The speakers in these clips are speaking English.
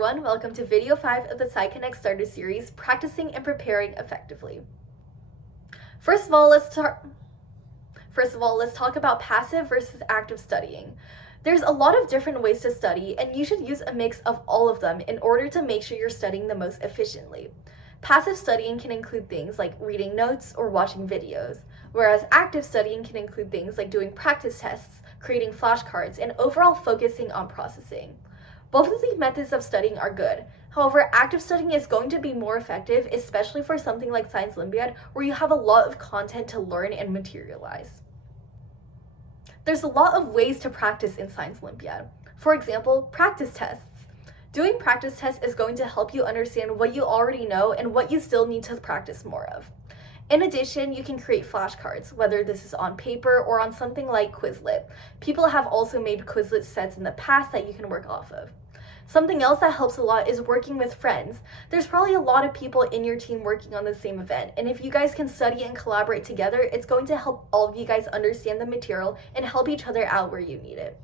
everyone, welcome to video 5 of the SciConnect Starter Series, Practicing and Preparing Effectively. First of all, let's talk about passive versus active studying. There's a lot of different ways to study, and you should use a mix of all of them in order to make sure you're studying the most efficiently. Passive studying can include things like reading notes or watching videos, whereas active studying can include things like doing practice tests, creating flashcards, and overall focusing on processing. Both of these methods of studying are good. However, active studying is going to be more effective, especially for something like Science Olympiad, where you have a lot of content to learn and materialize. There's a lot of ways to practice in Science Olympiad. For example, practice tests. Doing practice tests is going to help you understand what you already know and what you still need to practice more of. In addition, you can create flashcards, whether this is on paper or on something like Quizlet. People have also made Quizlet sets in the past that you can work off of. Something else that helps a lot is working with friends. There's probably a lot of people in your team working on the same event, and if you guys can study and collaborate together, it's going to help all of you guys understand the material and help each other out where you need it.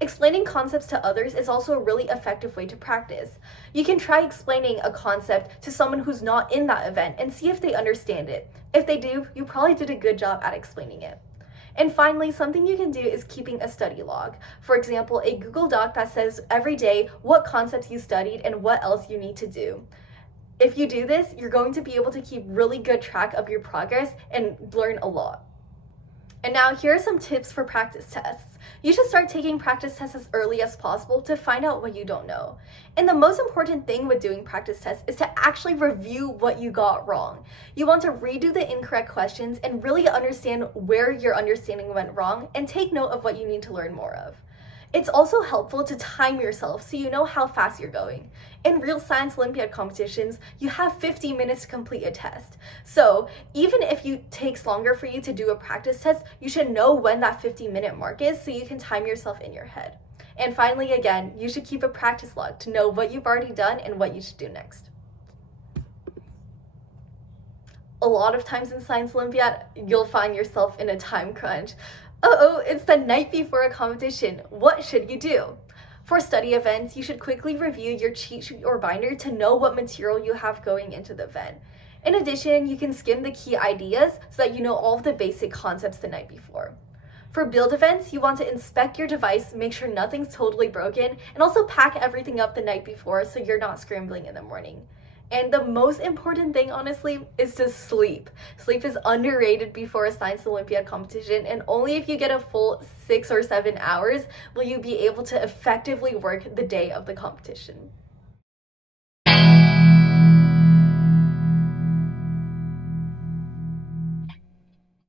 Explaining concepts to others is also a really effective way to practice. You can try explaining a concept to someone who's not in that event and see if they understand it. If they do, you probably did a good job at explaining it. And finally, something you can do is keeping a study log. For example, a Google Doc that says every day what concepts you studied and what else you need to do. If you do this, you're going to be able to keep really good track of your progress and learn a lot. And now here are some tips for practice tests. You should start taking practice tests as early as possible to find out what you don't know. And the most important thing with doing practice tests is to actually review what you got wrong. You want to redo the incorrect questions and really understand where your understanding went wrong and take note of what you need to learn more of. It's also helpful to time yourself so you know how fast you're going. In real Science Olympiad competitions, you have 50 minutes to complete a test. So even if it takes longer for you to do a practice test, you should know when that 50-minute mark is so you can time yourself in your head. And finally, again, you should keep a practice log to know what you've already done and what you should do next. A lot of times in Science Olympiad, you'll find yourself in a time crunch. It's the night before a competition. What should you do? For study events, you should quickly review your cheat sheet or binder to know what material you have going into the event. In addition, you can skim the key ideas so that you know all of the basic concepts the night before. For build events, you want to inspect your device, make sure nothing's totally broken, and also pack everything up the night before so you're not scrambling in the morning. And the most important thing, honestly, is to sleep. Sleep is underrated before a Science Olympiad competition, and only if you get a full 6 or 7 hours will you be able to effectively work the day of the competition.